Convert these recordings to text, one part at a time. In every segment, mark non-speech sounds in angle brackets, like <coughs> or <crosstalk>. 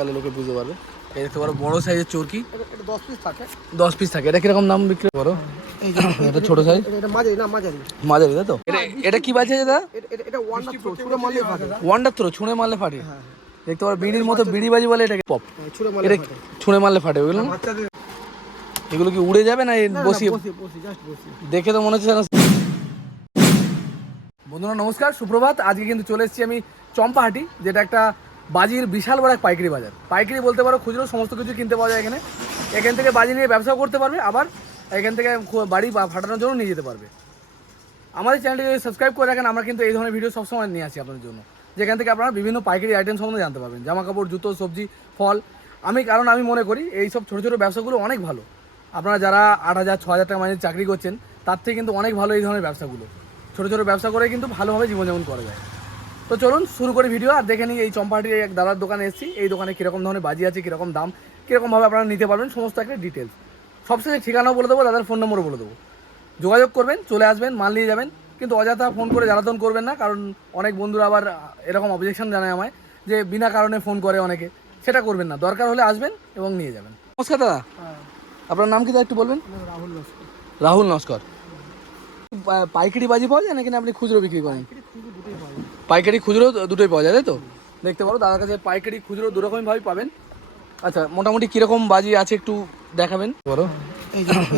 তাহলে লোকে বুঝতে পারবে। এই দেখতে পারো বড় সাইজের চরকি। দশ পিস থাকে। দশ পিস থাকে। এটা কীরকম দাম বিক্রি করো? <coughs> এটা ছোট সাইজ এটা- মাঝারি না মাঝারি। মাঝারি তাই তো? এটা এটা কি বাজছে দাদা? এটা ওয়ান্ডার থ্রো ছুড়ে মারলে ফাটে। ওয়ান্ডার থ্রো ছুঁড়ে মারলে ফাটে? দেখতে পারো বিড়ির মতো বিড়ি বাজি বলে এটাকে পপ। হ্যাঁ, ছুড়ে মারলে এটা ছুঁড়ে মারলে ফাটে ওগুলো না? এগুলো কি উড়ে যাবে না না, না, বসিয়ে। দেখে তো মনে হচ্ছে যেন বন্ধুরা নমস্কার সুপ্রভাত। আজকে কিন্তু চলে এসেছি আমি চম্পাহাটি যেটা একটা বাজির বিশাল বড় এক পাইকারি বাজার। পাইকারি বলতে পারো, খুচরো, সমস্ত কিছু কিনতে পাওয়া যায় এখানে। এখান থেকে বাজি নিয়ে ব্যবসাও করতে পারবে, আবার এখান থেকে বাড়ি ফাটানোর জন্য নিয়ে যেতে পারবে। আমাদের চ্যানেলটি যদি সাবস্ক্রাইব করে রাখেন, আমরা কিন্তু এই ধরনের ভিডিও সবসময় নিয়ে আসি আপনাদের জন্য। যেখান থেকে আপনারা বিভিন্ন পাইকারি আইটেম সম্বন্ধে জানতে পারবেন। জামা কাপড় জুতো, সবজি, ফল। আমি, কারণ আমি মনে করি, এই সব ছোটো ছোটো ব্যবসাগুলো অনেক ভালো। আপনারা যারা আট হাজার, ছ হাজার টাকা মাইনে চাকরি করছেন, তার থেকে কিন্তু অনেক ভালো এই ধরনের ব্যবসাগুলো। ছোটো ছোটো ব্যবসা করে কিন্তু ভালোভাবে জীবনযাপন করা যায়। তো চলুন শুরু করি ভিডিও আর দেখে নিই এই চম্পাহাটির এক দাদার দোকানে এসেছি। এই দোকানে কীরকম ধরনের বাজি আছে কীরকম দাম কীরকমভাবে আপনারা নিতে পারবেন সমস্ত একটা ডিটেলস সবশেষে ঠিকানাও বলে দেবো দাদার ফোন নম্বরও বলে দেবো। যোগাযোগ করবেন চলে আসবেন মাল নিয়ে যাবেন কিন্তু অযথা ফোন করে জ্বালাতন করবেন না কারণ অনেক বন্ধুরা আবার এরকম অবজেকশন জানায় আমায় যে বিনা কারণে ফোন করে অনেকে। সেটা করবেন না দরকার হলে আসবেন এবং নিয়ে যাবেন। নমস্কার দাদা। হ্যাঁ। আপনার নাম কি দাদা একটু বলবেন? রাহুল লস্কর। রাহুল নস্কর। পাইকারি বাজি পাওয়া যায় নাকি আপনি খুচরো বিক্রি করেন? পাইকারি খুচরো দুটোই পাওয়া যায় তাই তো? দেখতে পারো দাদার কাছে পাইকারি খুচরো দুরকমভাবেই পাবেন। আচ্ছা মোটামুটি কীরকম বাজি আছে একটু দেখাবেন? বলো।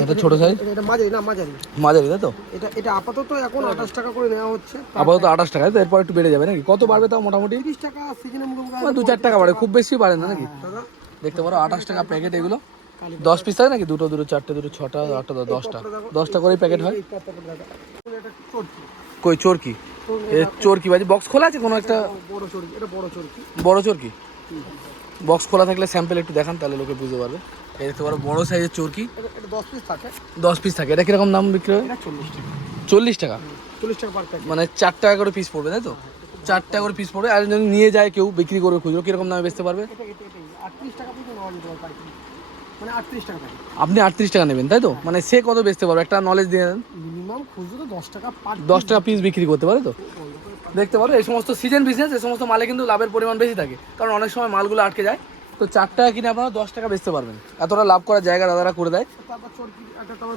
এটা ছোট সাইজ এটা মাঝারি না মাঝারি। মাঝারি তাই তো? এটা এটা আপাতত এখন আঠাশ টাকা করে নেওয়া হচ্ছে। আপাতত আঠাশ টাকা তো? এরপর একটু বেড়ে যাবে নাকি? কত বাড়বে তাও মোটামুটি? তিরিশ টাকা সিজনে মানে দু চার টাকা বাড়ে খুব বেশি বাড়ে না নাকি? দেখতে পারো আঠাশ টাকা প্যাকেট এগুলো। দশ পিস থাকে নাকি? দুটো দুটো চারটে দুটো ছটা আটটা দশ- দশটা দশটা করে প্যাকেট হয়? কই চোরকি? এ চোরকি বাজি বক্স খোলা আছে কোনো একটা? বড় চর্কি এটা বড় চর্কি। বড় চোরকি? বক্স খোলা থাকলে স্যাম্পল একটু দেখান তাহলে লোকে বুঝতে পারবে। এই দেখতে পারো বড় সাইজের চোরকি। দশ পিস থাকে। দশ পিস থাকে। এটা কীরকম দাম বিক্রি হয়? চল্লিশ টাকা। চল্লিশ টাকা? চল্লিশ টাকা মানে চার টাকা করে পিস পড়বে তাই তো? চার টাকা করে পিস পড়বে। আর যদি নিয়ে যায় কেউ বিক্রি করবে খুচরো কীরকম দামে বেচতে পারবে? আটত্রিশ টাকা আপনি আটত্রিশ টাকা নেবেন তাই তো? মানে সে কত বেচতে পারবে? একটা নলেজ দিয়ে দেন। মিনিমাম খুচরো দশ টাকা দশ টাকা পিস বিক্রি করতে পারে তো? দেখতে পারো এই সমস্ত সিজন বিজনেস এই সমস্ত মালে কিন্তু লাভের পরিমাণ বেশি থাকে। কারণ অনেক সময় মালগুলো আটকে যায়। তো চার টাকা কিনে আপনারা দশ টাকা বেচতে পারবেন। এতটা লাভ করার জায়গা দাদারা করে দেয়।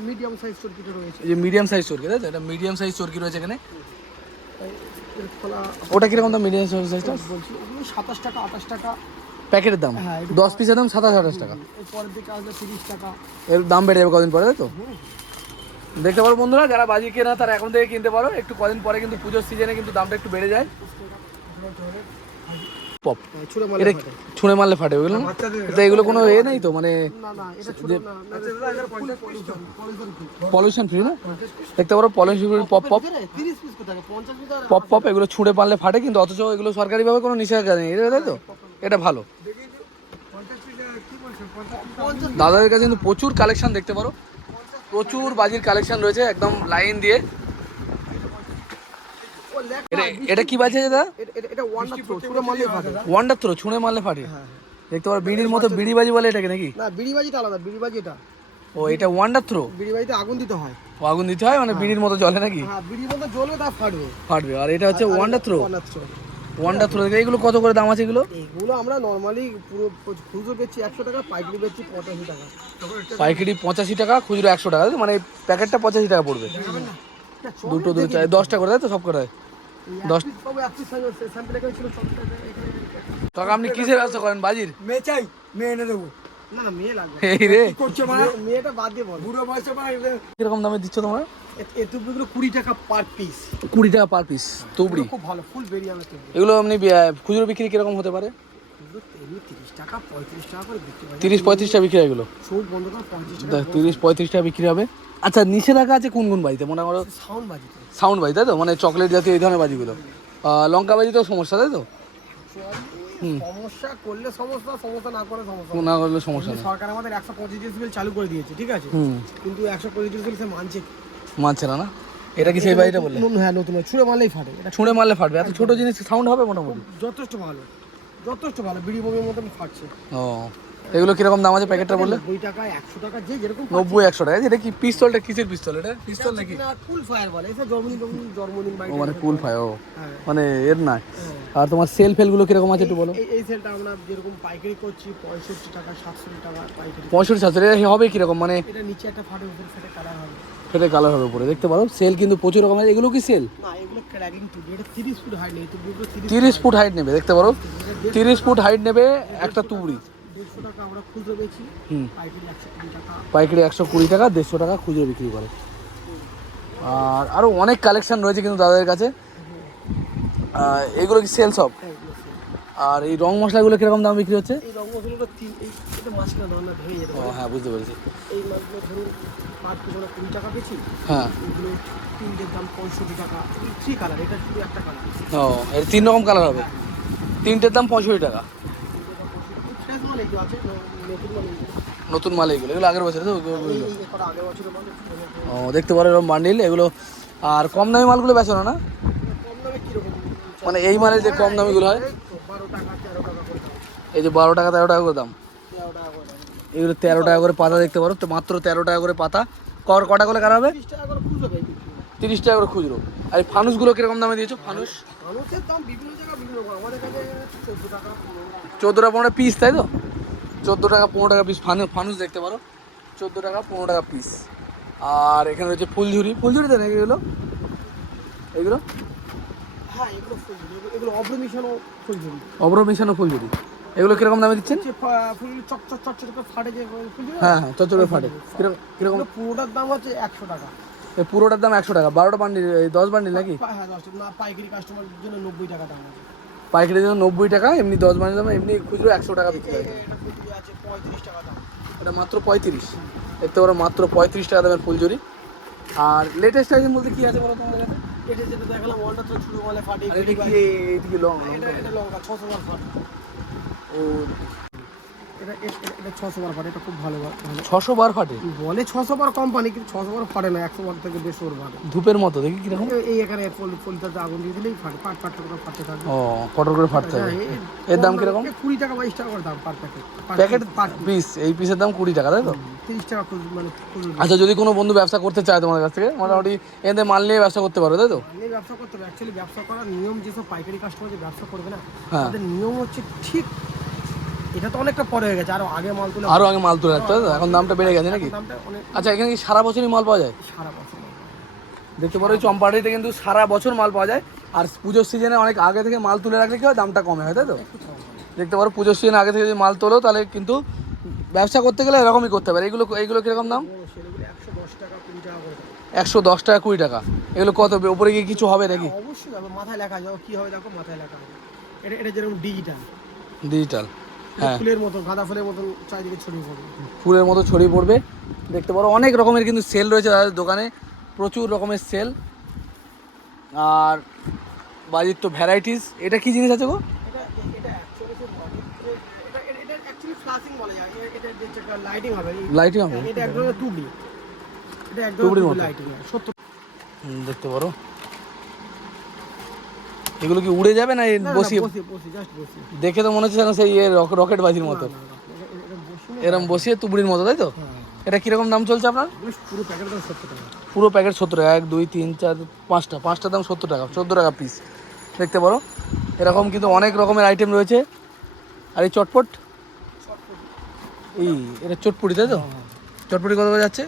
মিডিয়াম সাইজ চর্কিটা রয়েছে। যে মিডিয়াম সাইজ চরকি তাই তো? এটা মিডিয়াম সাইজ চরকি রয়েছে এখানে। ওটা কীরকম দাম মিডিয়াম সাইজটা বলছি সাতাশ টাকা আঠাশ টাকা। প্যাকেটের দাম হ্যাঁ, দশ পিসের দাম সাতাশ আঠাশ টাকা এর দাম বেড়ে যাবে কদিন পরে তাই তো দেখতে পারো বন্ধুরা যারা বাজি কেনা তারা এখন থেকে কিনতে পারো একটু কদিন পরে কিন্তু পুজোর সিজনে কিন্তু দামটা একটু বেড়ে যায় পপ হ্যাঁ, ছুঁড়ে মারলে এটা ফাটে। ছুঁড়ে মারলে ফাটে ওইগুলো তো এগুলো কোনো এ নেই তো মানে পলিউশন ফ্রি না দেখতে পারো pollution free pop pop pop pop এগুলো ছুঁড়ে পারলে ফাটে কিন্তু অথচ এগুলো সরকারিভাবে কোনো নিষেধাজ্ঞা নেই তাই তো এটা ভালো। দাদাদের কাছে কিন্তু প্রচুর কালেকশন দেখতে পারো। প্রচুর বাজির কালেকশন রয়েছে একদম লাইন দিয়ে। এটা কি বাজি দাদা? ওয়ান্ডার থ্রো ছুঁড়ে মারলে ফাটে। ওয়ান্ডার থ্রো ছুঁড়ে মারলে ফাটে দেখতে পারো বিড়ির মতো বিড়ি বাজি বলে এটাকে নাকি? না বিড়ি বাজিটা আলাদা বিড়ি বাজি এটা ও এটা ওয়ান্ডার থ্রো বিড়ি বাজিতে আগুন দিতে হয় ও আগুন দিতে হয় মানে বিড়ির মতো জলে নাকি? হ্যাঁ বিড়ির মধ্যে জ্বলবে তা ফাটবে। ফাটবে আর এটা হচ্ছে wonder throw wonder throw wonder throw এগুলো কত করে দাম আছে এগুলো? এগুলো আমরা নর্মালি পুরো খুচরো বেচছি একশো টাকা পাইকারি বেচছি পঁচাশি টাকা। পাইকারি পঁচাশি টাকা খুচরো একশো টাকা। মানে প্যাকেটটা পঁচাশি টাকা পড়বে। দুটো দুটো চাই দশটা করে তাই তো সব করে? দশ টাকা আপনি কিসের ব্যবসা করেন বাজির? মেয়ে চাই মেয়ে এনে দেবো। কীরকম দামে দিচ্ছ তোমরা? এতুগুলো কুড়ি টাকা পার পিস কুড়ি টাকা পার পিস তুবড়ি। খুব ভালো ফুল বেরিয়ে এগুলো এমনি খুচরো বিক্রি কীরকম হতে পারে? তিরিশ টাকা পঁয়ত্রিশ টাকা বিক্রি এগুলো? তিরিশ পঁয়ত্রিশ টাকা বিক্রি হবে। আচ্ছা নিষেধাজ্ঞা আছে কোন কোন বাড়িতে মনে করো। সাউন্ড বাজিতে সাউন্ড বাজি তাই তো? মানে চকলেট জাতীয় এই ধরনের বাজিগুলো। লঙ্কা বাজিতেও সমস্যা তাই তো? সমস্যা করলে সমস্যা সমস্যা না করলে সমস্যা না করলে সমস্যা সরকার আমাদের একশো পঁচিশ ডেসিবেল চালু করে দিয়েছে ঠিক আছে? কিন্তু একশো পঁচিশ ডেসিবেল সে মানছে মানছে না না। এটা কি সেই বাড়িটা বললে? হ্যাঁ নতুন ছুঁড়ে মারলেই ফাটে। এটা ছুঁড়ে মারলে ফাটবে। এত ছোট জিনিস সাউন্ড হবে মোটামুটি? যথেষ্ট ভালো। যথেষ্ট ভালো। বিড়ি বমির মতন ফাটছে। ও। এগুলো কীরকম দাম আছে প্যাকেটটা বললে? নব্বই টাকা একশো টাকা যে যেরকম নব্বই একশো টাকা। এটা কি পিস্তলটা কিসের পিস্তল? এটা পিস্তল নাকি? ফুল ফায়ার বলে। এটা জন্মদিন জন্মদিন জন্মদিন ও মানে ফুল ফায়ার ও। হ্যাঁ। মানে এর না। আর তোমার সেল ফেলগুলো কীরকম আছে একটু বলো? এই- সেলটা আমরা যেরকম পাইকারি করছি পঁয়ষট্টি টাকা সাতষট্টি টাকা পাইকারি। পঁয়ষট্টি সাতশো এটা হবে কীরকম? মানে এটা নিচে একটা ফাটে উপরে ফেটে কালার হবে। ফেটে কালার হবে উপরে দেখতে পারো। সেল কিন্তু প্রচুর রকমের এগুলো কি সেল না এগুলো ক্র্যাগিং টুবি এটা তিরিশ ফুট হাইট নেই টুবিগুলো তিরিশ তিরিশ ফুট হাইট নেবে দেখতে পারো। তিরিশ ফুট হাইট নেবে একটা তুবড়ি। টাকা আমরা খুচরো বেছি পাইকারি একশো কুড়ি টাকা। দেড়শো টাকা খুচরো বিক্রি করে। আর আরও অনেক কালেকশন রয়েছে কিন্তু দাদাদের কাছে। এগুলো কি সেল সব হ্যাঁ, same। আর এই রং মশলাগুলো কীরকম দাম বিক্রি হচ্ছে? এই রঙগুলো তিন এটা মাঝখানে ধরুন ভেঙে যেতে পারে। হ্যাঁ বুঝতে পেরেছি। এই মাছগুলো ধরুন পাঁচ পিস কুড়ি টাকা বেছি হ্যাঁ। এগুলো তিনটের দাম পঁয়ষট্টি টাকা। থ্রি কালার এটা শুধু একটা কালার ও এর তিন রকম কালার হবে? তিনটের দাম পঁয়ষট্টি টাকা ফ্রেশ মাল এগুলো আছে ন- নতুন মাল এগুলো। এগুলো আগের বছরে ও দেখতে পারো এরকম বান্ডিল এগুলো। আর কম দামি মালগুলো বেচো না না? মানে এই মালের যে কম দামিগুলো হয় এই যে বারো টাকা তেরো টাকা করে দাম। এগুলো তেরো টাকা করে পাতা দেখতে পারো তো মাত্র তেরো টাকা করে পাতা। কর কটা করে কারা হবে? তিরিশ টাকা করে খুচরো আর এই ফানুসগুলো কীরকম দামে দিয়েছ? ফানুস? চোদ্দ টাকা পনেরো পিস তাই তো? চোদ্দ টাকা পনেরো টাকা পিস ফানু ফানুস দেখতে পারো। চোদ্দ টাকা পনেরো টাকা পিস আর এখানে রয়েছে ফুলঝুরি। ফুলঝুরি তো নাকি এগুলো? এগুলো? হ্যাঁ এগুলো ফুলঝুরি। এগুলো- এগুলো অব্রমিশনও ফুলঝুরি। অবর মিশানো ফুলঝুরি। এগুলো কীরকম দামে দিচ্ছেন? হ্যাঁ হ্যাঁ চচ্চড়ে ফাটে। কীরকম পুরোটার দাম হচ্ছে একশো টাকা। এই পুরোটার দাম একশো টাকা। বারোটা বান্ডিল দশ বান্ডিল নাকি? হ্যাঁ পাইকারি কাস্টমারের জন্য নব্বই টাকা দাম আছে। পাইকারি দাম নব্বই টাকা এমনি দশ বান্ডিল দাম এমনি খুচরো একশো টাকা বিক্রি হয়। এটা পঁয়ত্রিশ টাকা দাম এটা মাত্র পঁয়ত্রিশ। দেখতে পারো মাত্র পঁয়ত্রিশ টাকা দামের ফুলঝুরি। আর লেটেস্ট আইটেম বলতে কী আছে বলো তোমাদের কাছে? এটা কি লঙ্কা ও এটা এটা- ছশো বার ফাটে এটা খুব ভালো ছশো বার ফাটে? বলে ছশো বার কোম্পানি কিন্তু ছশো বার ফাটে না একশো বার থেকে দেড়শো বার ফাটে ধূপের মতো দেখি কীরকম। এই- এখানে ফলটাতে আগুন দিয়ে দিলেই ফাটে পাট পাট করে ফাটতে থাকবে। ও কটর করে ফাটতে হবে হ্যাঁ, এর দাম কীরকম? কুড়ি টাকা বাইশ টাকা করে দাম পার প্যাকেট। প্যাকেট পিস এই পিসের দাম কুড়ি টাকা তাই তো? তিরিশ টাকা মানে আচ্ছা যদি কোনো বন্ধু ব্যবসা করতে চায় তোমার কাছ থেকে মোটামুটি এতে মাল নিয়ে ব্যবসা করতে পারো তাই তো? ব্যবসা করতে অ্যাকচুয়ালি ব্যবসা করার নিয়ম যেসব পাইকারি কাস্টমার যে ব্যবসা করবে না হ্যাঁ। তাদের নিয়ম হচ্ছে ঠিক এটা তো অনেকটা পরে হয়ে গেছে আরও আগে মাল তুলে আরও আগে মাল তুলে রাখতে এখন দামটা বেড়ে গেছে নাকি? আচ্ছা এখানে কি সারা বছরই মাল পাওয়া যায়? সারা বছর দেখতে পারো চম্পাটিতে কিন্তু সারা বছর মাল পাওয়া যায় আর পুজোর সিজনে অনেক আগে থেকে মাল তুলে রাখলে কি হয় দামটা কমে হয় তাই তো? হয়। দেখতে পারো পুজোর সিজনে আগে থেকে যদি মাল তোলো তাহলে কিন্তু ব্যবসা করতে গেলে এরকমই করতে পারে এগুলো এগুলো কীরকম দাম? একশো দশ টাকা কুড়ি টাকা এগুলো কত উপরে গিয়ে কিছু হবে নাকি? অবশ্যই হবে। মাথায় লেখা যাও কি হবে দেখো মাথায় লেখা হবে এটা এটা যেরকম ডিজিটাল ডিজিটাল হ্যাঁ ফুলের মতন গাঁদা ফুলের চারিদিকে ছড়িয়ে পড়বে। ফুলের মতো ছড়িয়ে পড়বে। দেখতে পারো অনেক রকমের কিন্তু সেল রয়েছে তাদের দোকানে। প্রচুর রকমের সেল আর বাজির তো ভ্যারাইটিস এটা কি জিনিস আছে গো? লাইটিং হবে এই- লাইটিং হবে এটা একদম তুবড়ি এটা একদম তুবড়ির তুবড়ি মতো। লাইটিং সত্তর হুম, দেখতে পারো এগুলো কি উড়ে যাবে না বসিয়ে দেখে তো মনে হচ্ছে যেন সেই রক- রকেট বাজির মতো। এরম বসিয়ে তুবড়ির মতো তাই তো? হ্যাঁ এটা কীরকম দাম চলছে আপনার? পুরো প্যাকেট সত্তর টাকা। পুরো প্যাকেট সত্তর টাকা। এক দুই তিন চার পাঁচটা। পাঁচটা দাম সত্তর টাকা চোদ্দ টাকা পিস দেখতে পারো? এরকম কিন্তু অনেক রকমের আইটেম রয়েছে। আর এই চটপট? এই এটা চটপুরি তাই তো? চটপুরি কত করে যাচ্ছে?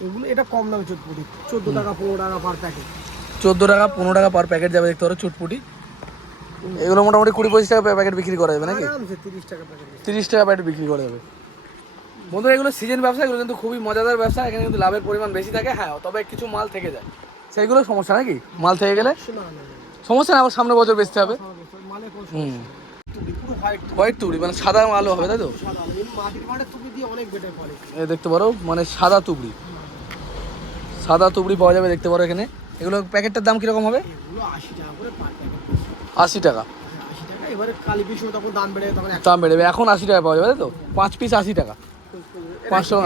এগুলো এটা কম দামে চটপুটি। চোদ্দ টাকা পনেরো টাকা পার প্যাকেট চোদ্দ টাকা পনেরো টাকা পার প্যাকেট যাবে দেখতে পারো চটপুটি। এগুলো মোটামুটি কুড়ি পঁচিশ টাকা প্যাকেট বিক্রি করা যাবে নাকি? তিরিশ টাকা প্যাকেট তিরিশ টাকা প্যাকেট বিক্রি করা যাবে। বন্ধুরা এগুলো সিজন ব্যবসা এগুলো কিন্তু খুবই মজাদার ব্যবসা। এখানে কিন্তু লাভের পরিমাণ বেশি থাকে হ্যাঁ তবে কিছু মাল থেকে যায়। সেইগুলো সমস্যা নাকি? মাল থেকে গেলে? সমস্যা না আবার সামনে বছর বেচতে হবে। হুম। হোয়াইট তুবড়ি মানে সাদা মালও হবে তাই তো? দেখতে পারো মানে সাদা তুবড়ি সাদা তুবড়ি পাওয়া যাবে দেখতে পারো এখানে। এগুলো প্যাকেটটার দাম কীরকম হবে? আশি টাকা করে আশি টাকা এবারে কালী তখন দাম বেড়ে তখন দাম বেড়ে যাবে এখন আশি টাকা পাওয়া যাবে তাই তো পাঁচ পিস আশি টাকা আশি হয়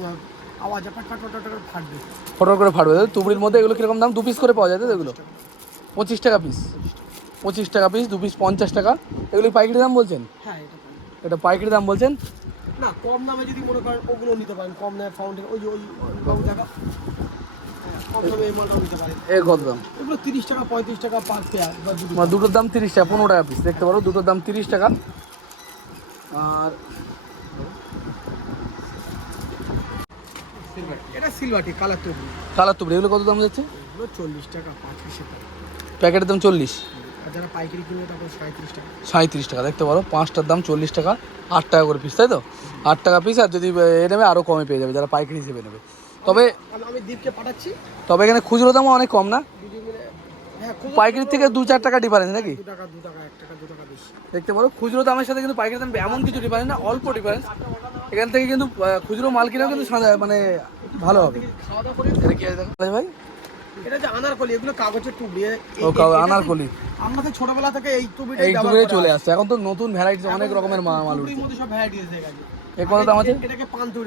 হয় আওয়াজ হয়, ফাট করে ফাটবে তুবড়ির মধ্যে এগুলো কীরকম দাম দু পিস করে পাওয়া যায় তো এগুলো পঁচিশ টাকা পিস পঁচিশ টাকা পিস দু পিস পঞ্চাশ টাকা এগুলি পাইকারি দাম বলছেন হ্যাঁ এটা পাইকারি দাম বলছেন না কম দামে যদি মনে করেন ওগুলো নিতে পারেন কম দামে ফাউন্টেন ওই ওই টাকা দামে এই কত দাম? এগুলো তিরিশ টাকা পঁয়ত্রিশ টাকা পার পেয়ার মানে দুটোর দাম তিরিশ টাকা পনেরো টাকা পিস দেখতে পারো দুটোর দাম তিরিশ টাকা। আর এটা সিলভারটি কালার তৈরি কালার তুবড়ি এগুলো কত দাম যাচ্ছে? এগুলো চল্লিশ টাকা পিসের দাম প্যাকেটের দাম চল্লিশ। আর যারা পাইকারি কিনবে তখন সাঁত্রিশ টাকা। সাঁত্রিশ টাকা দেখতে পারো পাঁচটার দাম চল্লিশ টাকা আট টাকা করে পিস তাই তো? আট টাকা পিস আর যদি এ নেবে আরও কমে পেয়ে যাবে যারা পাইকারি হিসেবে নেবে। তবে আমি আমি পাঠাচ্ছি। তবে এখানে খুচরো দামও অনেক কম না? হ্যাঁ খুব পাইকারির থেকে দু চার টাকা ডিফারেন্স নাকি? দেখতে পারো খুচরো দামের সাথে কিন্তু পাইকারি দাম এমন কিছু ডিফারেন্স না অল্প ডিফারেন্স এখান থেকে কিন্তু খুচরো মাল কিনেও কিন্তু মানে ভালো হবে। এটা কি আছে? ভাই এটা যে আনারকলি এগুলো কাগজের ও আনারকলি। তো ছোটবেলা থেকে এই ব্যবহার চলে আসছে। এখন তো নতুন ভ্যারাইটিস অনেক রকমের মাল উঠছে। মধ্যে সব ভ্যারাইটি এসে গেছে এ কত দাম আছে? এটাকে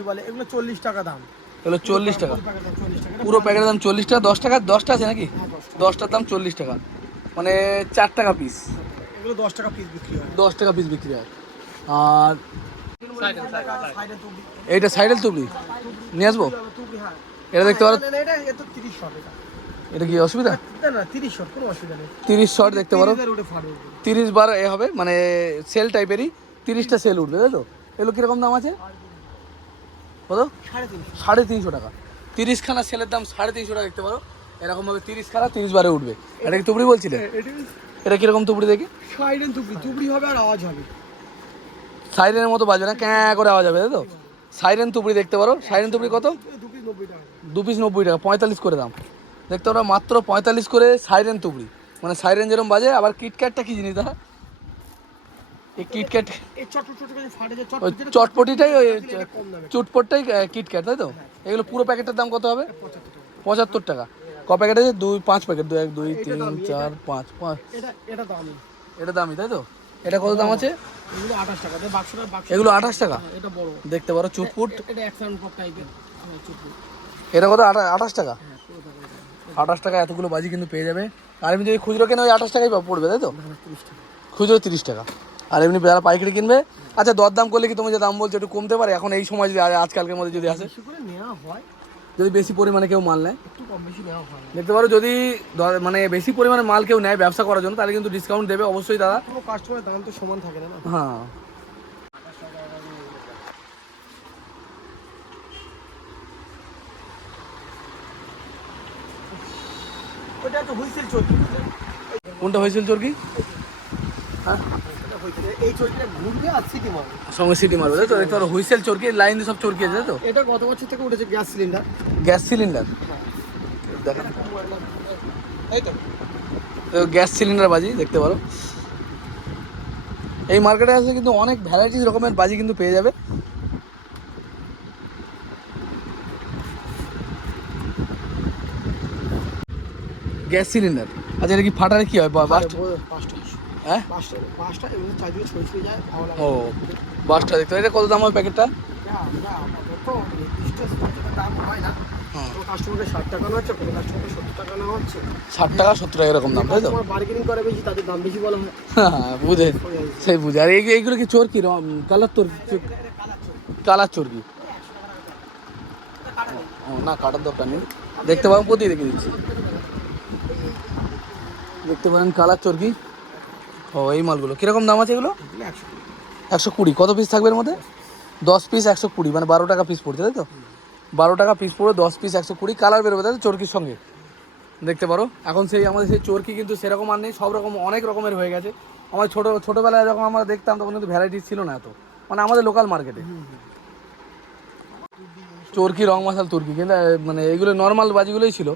বলে। এগুলো চল্লিশ টাকা দাম। এগুলো চল্লিশ টাকা। পুরো প্যাকেটের দাম চল্লিশ টাকা দশ টাকা দশটা আছে নাকি। দশটার দাম চল্লিশ টাকা। মানে চার টাকা পিস এগুলো দশ টাকা পিস বিক্রি হয়। দশ টাকা পিস বিক্রি হয়। আর এইটা সাইডেল তুবড়ি। নিয়ে আসব? এটা দেখতে পারো? এটা কি অসুবিধা? তিরিশ শট দেখতে পারো। তিরিশ বার এ হবে মানে সেল টাইপেরই তিরিশটা সেল উঠবে তাই তো? এগুলো কীরকম দাম আছে? কত? সাড়ে তিনশো। টাকা। তিরিশ খানা সেলের দাম সাড়ে তিনশো টাকা দেখতে পারো। এরকমভাবে তিরিশ খানা তিরিশ বারে উঠবে। এটা কি তুবড়ি বলছিলে? এটা কীরকম তুবড়ি দেখি? সাইডেন টুকরি টুকরি হবে আর আওয়াজ হবে। সাইরেনের মতো বাজবে না ক্যাঁ করে আওয়াজ হবে তাই তো? সাইরেন তুবড়ি দেখতে পারো। সাইরেন তুবড়ি কত? দু পিস নব্বই টাকা পঁয়তাল্লিশ করে দাম। দেখতে পারো মাত্র পঁয়তাল্লিশ করে সাইরেন তুবড়ি। মানে সাইরেন যেরকম বাজে আবার কিটক্যাটটা কি জিনিস দা এই কিটক্যাট এই চটপটিটাই ওই চুটপটটাই কিটক্যাট তাই তো? এগুলো পুরো প্যাকেটের দাম কত হবে? পঁচাত্তর টাকা। ক প্যাকেট আছে? দুই পাঁচ প্যাকেট দুই এক দুই তিন চার পাঁচ পাঁচ। এটা দামি। এটা দামি তাই তো? এটা কত দাম আছে? এগুলো আঠাশ টাকা। বড়। দেখতে পারো চুটপুট। এটা হ্যাঁ কত? আঠা- আঠাশ টাকা? হ্যাঁ আঠাশ টাকা এতগুলো বাজি কিন্তু পেয়ে যাবে। আর এমনি যদি খুচরো কেনে ওই আঠাশ টাকাই পড়বে তাই তো? খুচরো তিরিশ টাকা। আর এমনি যারা পাইকারি কিনবে। আচ্ছা দরদাম করলে কি তুমি যে দাম বলছো একটু কমতে পারে? এখন এই সময় যদি আজকালকের মধ্যে যদি আসে। যদি বেশি পরিমাণে কেউ মাল নেয়। হয়। দেখতে পারো যদি মানে বেশি পরিমাণে মাল কেউ নেয় ব্যবসা করার জন্য তাহলে কিন্তু ডিসকাউন্ট দেবে অবশ্যই দাদা। কাস্টমারের দাম তো সমান থাকে না হ্যাঁ। হুইসেল কোনটা হয়েছিল চোর কি? হ্যাঁ। এই চলকিটা ঘুরবে আর সিটি মারবে সঙ্গে সিটি মারবে তাই তো? হুইসেল চরকি লাইন দিয়ে সব চরকি আছে তাই তো? এটা গত বছর থেকে উঠেছে গ্যাস সিলিন্ডার। Gas cylinder? দেখেন তাই তো। গ্যাস সিলিন্ডার বাজি দেখতে পারো। এই মার্কেটে আসলে কিন্তু অনেক ভ্যারাইটিস রকমের বাজি কিন্তু পেয়ে যাবে। Gas cylinder. আচ্ছা এটা কি ফাটারে কি হয়? বাস্ট হ্যাঁ? ও বাসটা দেখতে এটা কত দাম হয় প্যাকেটটা? ষাট টাকা সত্তর টাকা এরকম দাম তাই তো? বার্গেনিং করে বেশি তাদের দাম বেশি বলা হয়। হ্যাঁ বুঝে। সেই বুঝে। আর এই- এইগুলো কি চোর কি? কালার তোর কালার চোর কি? ও না কাটার দরকার নেই। দেখতে পাবেন প্রতি রেখে দিচ্ছি। দেখতে পারেন কালার চোর কি? ও এই মালগুলো। কীরকম দাম আছে এগুলো? একশো কুড়ি। একশো কুড়ি। কত পিস থাকবে এর মধ্যে? দশ পিস একশো কুড়ি মানে বারো টাকা পিস পড়ছে তাই তো? বারো টাকা পিস পড়ে দশ পিস একশো কুড়ি। কালার বেরোবে তাই তো? চরকির সঙ্গে। দেখতে পারো? এখন সেই আমাদের সেই চরকি কিন্তু সেরকম আর নেই সব রকম অনেক রকমের হয়ে গেছে। আমার ছোটো ছোটোবেলায় যখন আমরা দেখতাম তখন কিন্তু ভ্যারাইটিস ছিল না এত। মানে আমাদের লোকাল মার্কেটে চরকি রং মশাল তুর্কি কিন্তু মানে এগুলো নর্মাল বাজিগুলোই ছিল।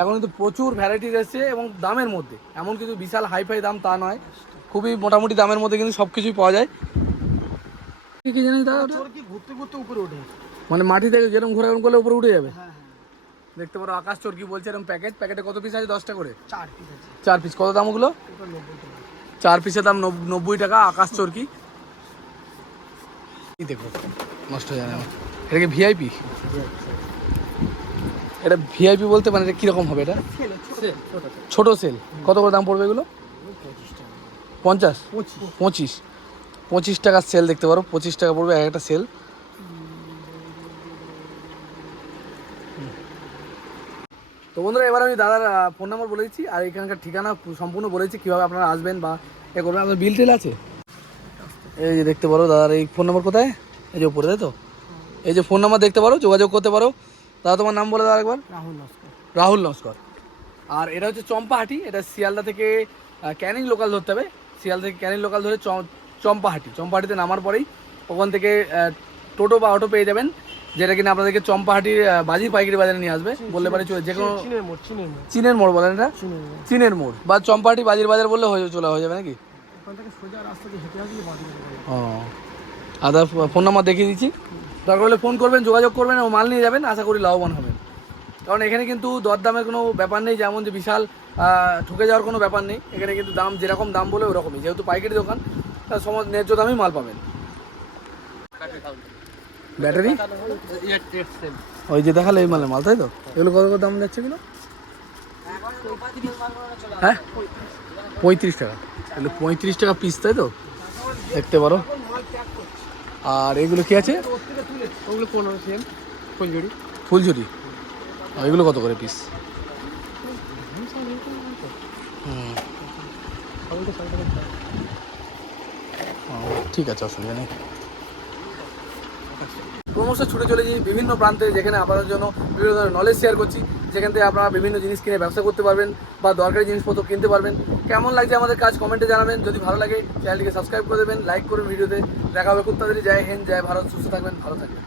এখন কিন্তু প্রচুর ভ্যারাইটিস এসছে এবং দামের মধ্যে। এমন কিছু বিশাল হাইফাই দাম তা নয়। খুবই মোটামুটি দামের মধ্যে কিন্তু সব কিছুই পাওয়া যায়। কি কি জানিস দাদা ঘুরতে ঘুরতে উপরে ওঠে? মানে মাটি থেকে যেরকম ঘোরাঘুরি করলে উপরে উঠে যাবে? হ্যাঁ হ্যাঁ। দেখতে পারো আকাশ চরকি বলছে এরকম প্যাকেট প্যাকেটে কত পিস আছে? দশটা করে। চার পিস চার পিস কত দাম ওগুলো? এটা নব্বই টাকা। চার পিসের দাম নব্বই টাকা আকাশ চরকি দেখো নষ্ট হয়ে যাবে। এটা কি ভিআইপি এটা ভিআইপি বলতে মানে এটা কীরকম হবে এটা? ছোট। ছোট ছোট সেল কত করে দাম পড়বে এগুলো? পঞ্চাশ? পঁচিশ। পঁচিশ। টাকার সেল দেখতে পারো। পঁচিশ টাকা পড়বে এক একটা সেল তো বন্ধুরা এবার আমি দাদার ফোন নাম্বার বলে দিচ্ছি। আর এখানকার ঠিকানা সম্পূর্ণ বলেছি কীভাবে আপনারা আসবেন বা এ করবেন। আপনার বিল টিল আছে? এই যে দেখতে পারো দাদার এই ফোন নাম্বার কোথায়? এই যে উপরে তাই তো? এই যে ফোন নাম্বার দেখতে পারো যোগাযোগ করতে পারো। দাদা তোমার নাম বলে দাও একবার রাহুল নস্কর। রাহুল নস্কর। আর এটা হচ্ছে চম্পাহাটি। এটা শিয়ালদা থেকে ক্যানিং লোকাল ধরতে হবে। শিয়ালদা থেকে ক্যানিং লোকাল ধরে চম্পাহাটি চম্পাহাটিতে নামার পরেই ওখান থেকে টোটো বা অটো পেয়ে যাবেন যেটা কিনা আপনাদেরকে চম্পাহাটির বাজির পাইকারি বাজারে নিয়ে আসবে বললে পারে চলে যে কোনো চিনের মোড় বলেন এটা চিনের মোড় বা চম্পাহাটি বাজির বাজার বললে হয়ে চলে হয়ে যাবে নাকি ও আদার ফোন নাম্বার দেখিয়ে দিচ্ছি দরকার হলে ফোন করবেন যোগাযোগ করবেন ও মাল নিয়ে যাবেন আশা করি লাভবান হবেন কারণ এখানে কিন্তু দরদামের কোনো ব্যাপার নেই যেমন যে বিশাল ঠকে যাওয়ার কোনো ব্যাপার নেই। এখানে কিন্তু দাম যেরকম দাম বলে ওরকমই যেহেতু পাইকারি দোকান তার ন্যায্য দামেই মাল পাবেন। ব্যাটারি? ওই যে দেখালে এই মালের মাল তাই তো? এগুলো কত কত দাম যাচ্ছে কিলো? হ্যাঁ? পঁয়ত্রিশ টাকা। এগুলো পঁয়ত্রিশ টাকা পিস তাই তো? দেখতে পারো। আর এগুলো কি আছে? ওগুলো পনেরো সেম? ফুলঝুরি। ফুলঝুরি। এগুলো কত করে পিস ঠিক আছে, অসুবিধা নেই। ক্রমশ ছুটে চলে যাই বিভিন্ন প্রান্তে, যেখানে আপনাদের জন্য বিভিন্ন ধরনের নলেজ শেয়ার করছি, যেখান থেকে আপনারা বিভিন্ন জিনিস কিনে ব্যবসা করতে পারবেন বা দরকারি জিনিসপত্র কিনতে পারবেন। কেমন লাগছে আমাদের কাজ কমেন্টে জানাবেন। যদি ভালো লাগে চ্যানেলটিকে সাবস্ক্রাইব করে দেবেন লাইক করুন ভিডিওতে। দেখা হবে খুব তাড়াতাড়ি। জয় হিন্দ, জয় ভারত। সুস্থ থাকবেন, ভালো থাকবেন।